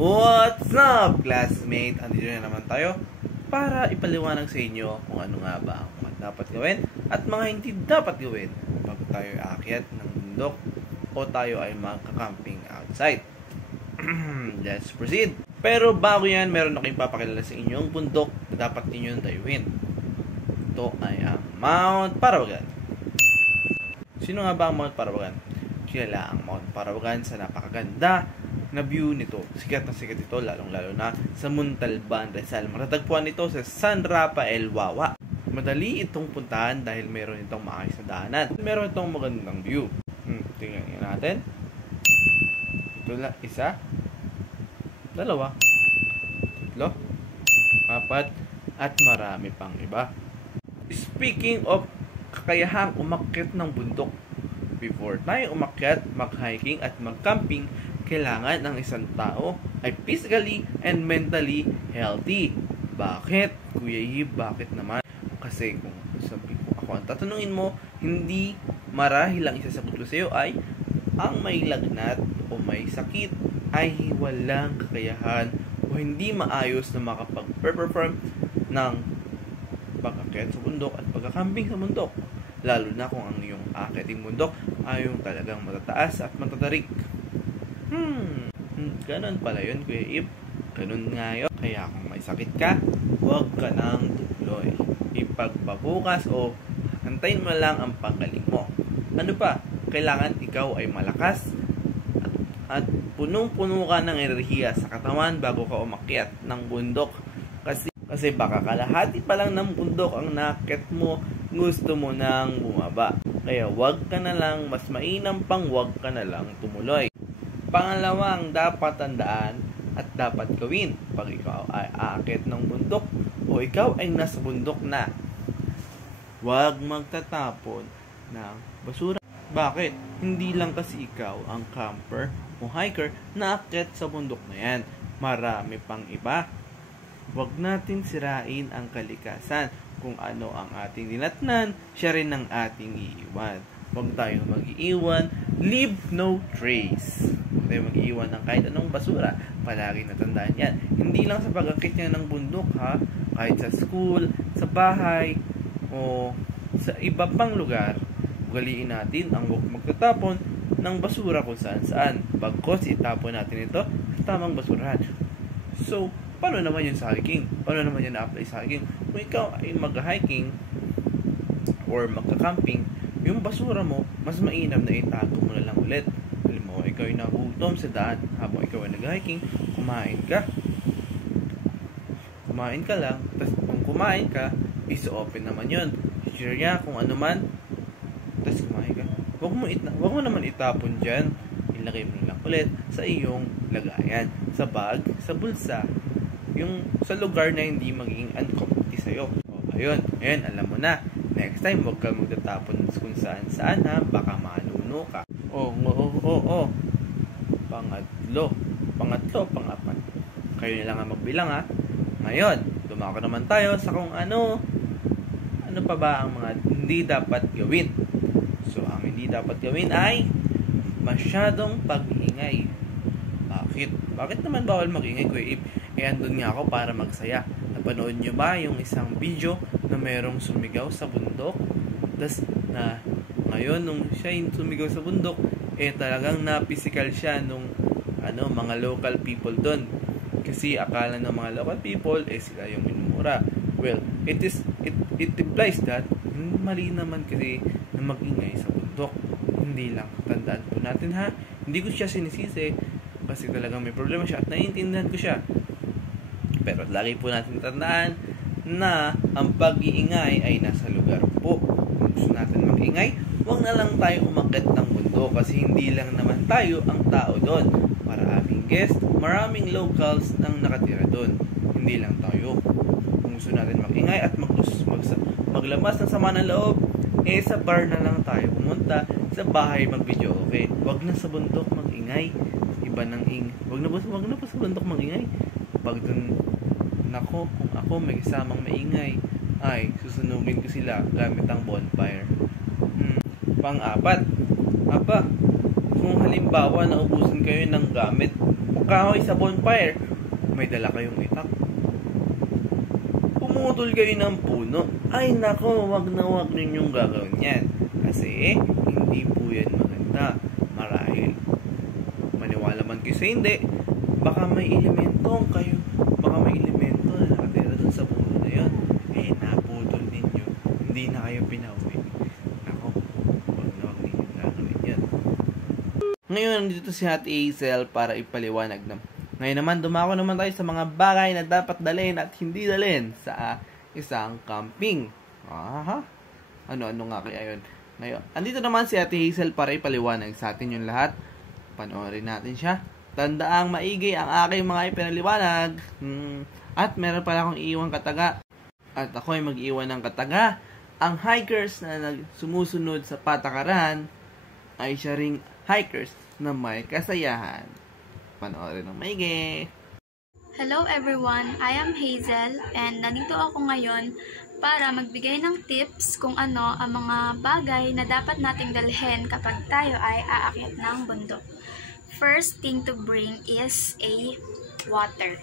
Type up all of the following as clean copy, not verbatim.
What's up, classmate? Andito na naman tayo para ipaliwanag sa inyo kung ano nga ba ang mga dapat gawin at mga hindi dapat gawin pag tayo ay aakyat ng bundok o tayo ay magka-camping outside. Let's proceed! Pero bago yan, meron akong papakilala sa inyo ang bundok na dapat ninyong dayuhin. Ito ay ang Mount Parawagan. Sino nga ba ang Mount Parawagan? Kilala ang Mount Parawagan sa napakaganda na view nito. Sikat na sikat ito, lalong-lalo na sa Montalban, Rizal. Matatagpuan ito sa San Rafael, Wawa. Madali itong puntahan dahil meron itong maayos na daanan. Meron itong magandang view. Tingnan natin. Ito lang, isa, dalawa, tatlo, apat, at marami pang iba. Speaking of kakayahang umakyat ng bundok, before tayo umakyat, mag-hiking at mag-camping, kailangan ng isang tao ay physically and mentally healthy. Bakit? Kuya Yib, bakit naman? Kasi kung sabi ko ako ang tatanungin mo, hindi marahil ang isasagot ko sa iyo ay ang may lagnat o may sakit ay walang kakayahan o hindi maayos na makapag-perform ng pag-akyat sa bundok at pagkakamping sa bundok. Lalo na kung ang iyong akyating bundok ay yung talagang matataas at matatarik. Ganon pala yun, Kuya Ip. Ganon nga yun. Kaya kung may sakit ka, huwag ka nang tuloy. Ipagpabukas o antayin mo lang ang panggaling mo. Ano pa? Kailangan ikaw ay malakas at punong-puno ka ng enerhiya sa katawan bago ka umakyat ng bundok. Kasi baka kalahati pa lang ng bundok ang naakyat mo, gusto mo nang bumaba. Kaya huwag ka na lang, mas mainam pang huwag ka na lang tumuloy. Pangalawang dapat tandaan at dapat gawin pag ikaw ay aakyat ng bundok o ikaw ay nasa bundok na, huwag magtatapon ng basura. Bakit? Hindi lang kasi ikaw ang camper o hiker na aakyat sa bundok na yan. Marami pang iba. Huwag natin sirain ang kalikasan. Kung ano ang ating dinatnan, siya rin ang ating iiwan. Huwag tayong mag-iiwan. Leave no trace. Huwag tayong mag-iiwan ng kahit anong basura. Palagi natandaan yan. Hindi lang sa pag-akit niya ng bundok, ha? Kahit sa school, sa bahay, o sa iba pang lugar, ugaliin natin ang huwag magtatapon ng basura kung saan-saan. Bagkos itapon natin ito sa tamang basurahan. So, paano naman yun sa hiking? Paano naman yun na-apply sa hiking? Kung ikaw ay mag-hiking or magka-camping, yung basura mo, mas mainam na itago mo na lang ulit. Alam mo, ikaw ay nagutom sa daan habang ikaw ay nag-hiking, kumain ka. Kumain ka lang, tapos kung kumain ka, is open naman yun. Share niya kung ano man, tapos kumain ka. Huwag mo naman itapon dyan. Ilagay mo lang ulit sa iyong lagayan. Sa bag, sa bulsa, yung sa lugar na hindi magiging uncomfortable sa'yo. O, ayun, alam mo na. Next time, huwag kang magtatapon kung saan-saan, ha? Baka maluno ka. Pangatlo, pangapat. Kayo na lang ang magbilang, ha? Ngayon, dumako naman tayo sa kung ano pa ba ang mga hindi dapat gawin. So, ang hindi dapat gawin ay masyadong pag-iingay. Bakit naman bawal mag-ingay, Kuya Ip? Andun nga ako para magsaya. Napanood nyo ba yung isang video na merong sumigaw sa bundok? Tas na ngayon nung siya yung sumigaw sa bundok, talagang na-physical siya nung mga local people doon. Kasi akala ng mga local people sila yung minumura. Well, it implies that mali naman kasi na mag-ingay sa bundok. Hindi lang. Tandaan po natin, ha? Hindi ko siya sinisisi kasi talagang may problema siya at naiintindihan ko siya. Pero lagi po natin tandaan na ang pag-iingay ay nasa lugar po. Kung gusto natin mag-ingay, huwag na lang tayo umakyat ng bundok kasi hindi lang naman tayo ang tao doon. Maraming guest, maraming locals nang nakatira doon. Hindi lang tayo. Kung gusto natin mag-ingay at maglabas ng sama ng loob, sa bar na lang tayo pumunta, sa bahay mag-video, okay? Huwag na sa bundok mag-ingay. Iba ng Huwag na po sa bundok mag-ingay. Pag dun, kung ako may kasamang maingay, ay susunugin ko sila gamit ang bonfire. Pang-apat, kung kung halimbawa naubusan kayo ng gamit o kahoy sa bonfire, may dala kayong itak. Pumutol kayo ng puno, ay nako, wag na wag ninyong gagawin yan. Kasi hindi po yan maganda. Marahil maniwala man kayo sa hindi, baka may elemento na nakatira dun sa puno na yun. Eh, naputol ninyo, hindi na kayo pinauwi. Ako, wag na wag ninyong gagawin yan. Ngayon, dito si Ate Hazel para ipaliwanag na. Ngayon naman, dumako naman tayo sa mga bagay na dapat dalhin at hindi dalhin sa isang camping. Aha. Ano-ano nga kaya yun? Ngayon, andito naman si Ate Hazel para ipaliwanag sa atin yung lahat. Panoorin natin siya. Tandaang maigi ang aking mga ipinaliwanag. At meron pala akong iiwang kataga. At ako ay mag-iwan ng kataga. Ang hikers na sumusunod sa patakaran ay siya ring hikers na may kasayahan. Panoorin ng maigi. Hello everyone, I am Hazel and nandito ako ngayon para magbigay ng tips kung ano ang mga bagay na dapat nating dalhin kapag tayo ay aakyat ng bundok. First thing to bring is a water.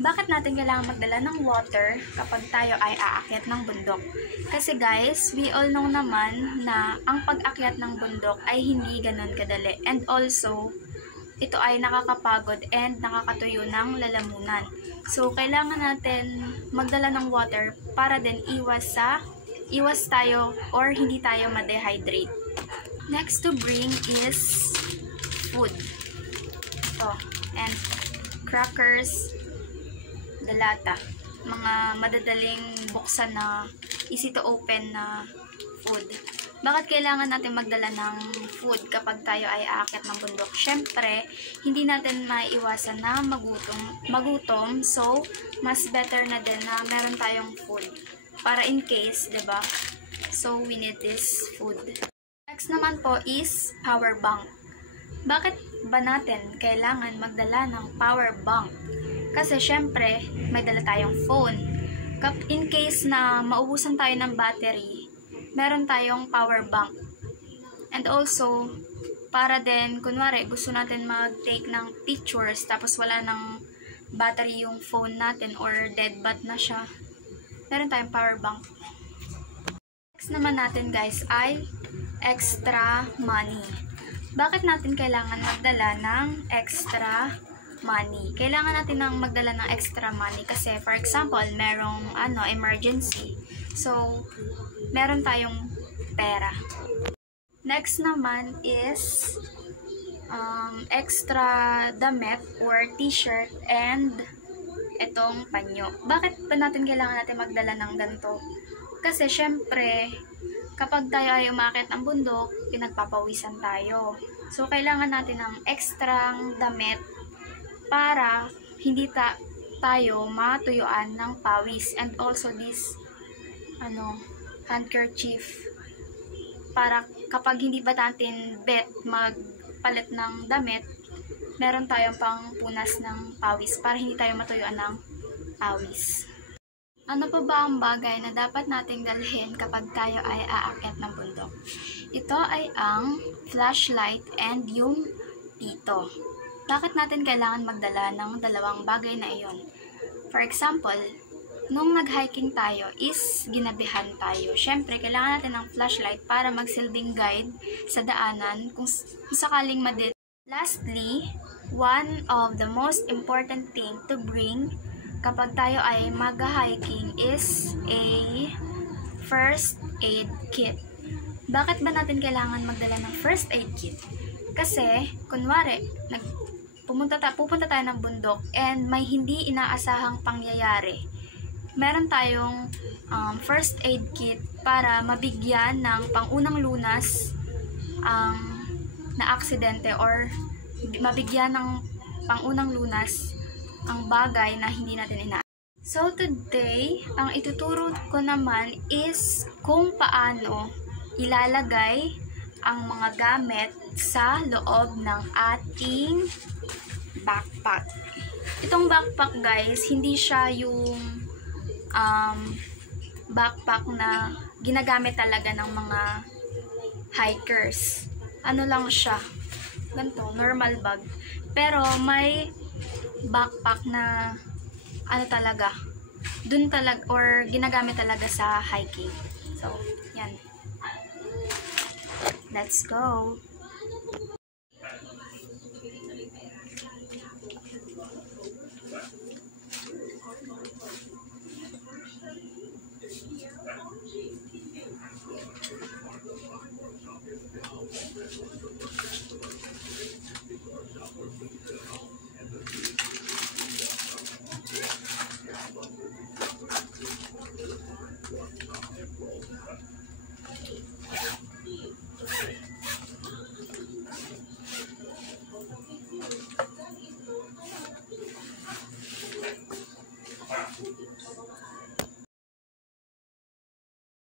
Bakit natin kailangan magdala ng water kapag tayo ay aakyat ng bundok? Kasi guys, we all know naman na ang pag-akyat ng bundok ay hindi ganun kadali. And also, ito ay nakakapagod and nakakatuyo ng lalamunan. So, kailangan natin magdala ng water para din iwas tayo or hindi tayo ma-dehydrate. Next to bring is food. Ito, and crackers, dalata. Mga madadaling buksan na easy to open na food. Bakit kailangan natin magdala ng food kapag tayo ay aakyat ng bundok? Syempre, hindi natin maiiwasan na magutom. So, mas better na din na meron tayong food. Para in case, 'di ba? So, we need this food. Next naman po is power bank. Bakit ba natin kailangan magdala ng power bank? Kasi syempre, may dala tayong phone. In case na maubusan tayo ng battery, meron tayong power bank. And also, para din, kunwari, gusto natin mag-take ng pictures, tapos wala ng battery yung phone natin, or dead bat na siya, meron tayong power bank. Next naman natin guys ay extra money. Bakit natin kailangan magdala ng extra money? Kailangan natin magdala ng extra money kasi, for example, merong emergency. So, meron tayong pera. Next naman is extra damit or t-shirt and itong panyo. Bakit ba natin kailangan natin magdala ng ganito? Kasi syempre, kapag tayo ay umakyat ng bundok, pinagpapawisan tayo. So, kailangan natin ng extra damit para hindi tayo matuyuan ng pawis. And also this handkerchief para kapag hindi ba natin magpalit ng damit, meron tayong pang punas ng pawis para hindi tayo matuyuan ng pawis. Ano pa ba ang bagay na dapat nating dalhin kapag tayo ay aakyat ng bundok? Ito ay ang flashlight and yung pito. Bakit natin kailangan magdala ng dalawang bagay na iyon? For example, nung nag-hiking tayo is ginabihan tayo. Syempre, kailangan natin ng flashlight para magsilbing guide sa daanan kung sakaling madit. Lastly, one of the most important thing to bring kapag tayo ay mag-hiking is a first aid kit. Bakit ba natin kailangan magdala ng first aid kit? Kasi, kunwari, pupunta tayo ng bundok and may hindi inaasahang pangyayari. Meron tayong first aid kit para mabigyan ng pangunang lunas na aksidente or mabigyan ng pangunang lunas ang bagay na hindi natin inaasahan. So today, ang ituturo ko naman is kung paano ilalagay ang mga gamit sa loob ng ating backpack. Itong backpack guys, hindi siya yung backpack na ginagamit talaga ng mga hikers. Ano lang siya? ganito, normal bag. Pero may backpack na ano talaga, dun talaga, or ginagamit talaga sa hiking. So, yan. Let's go!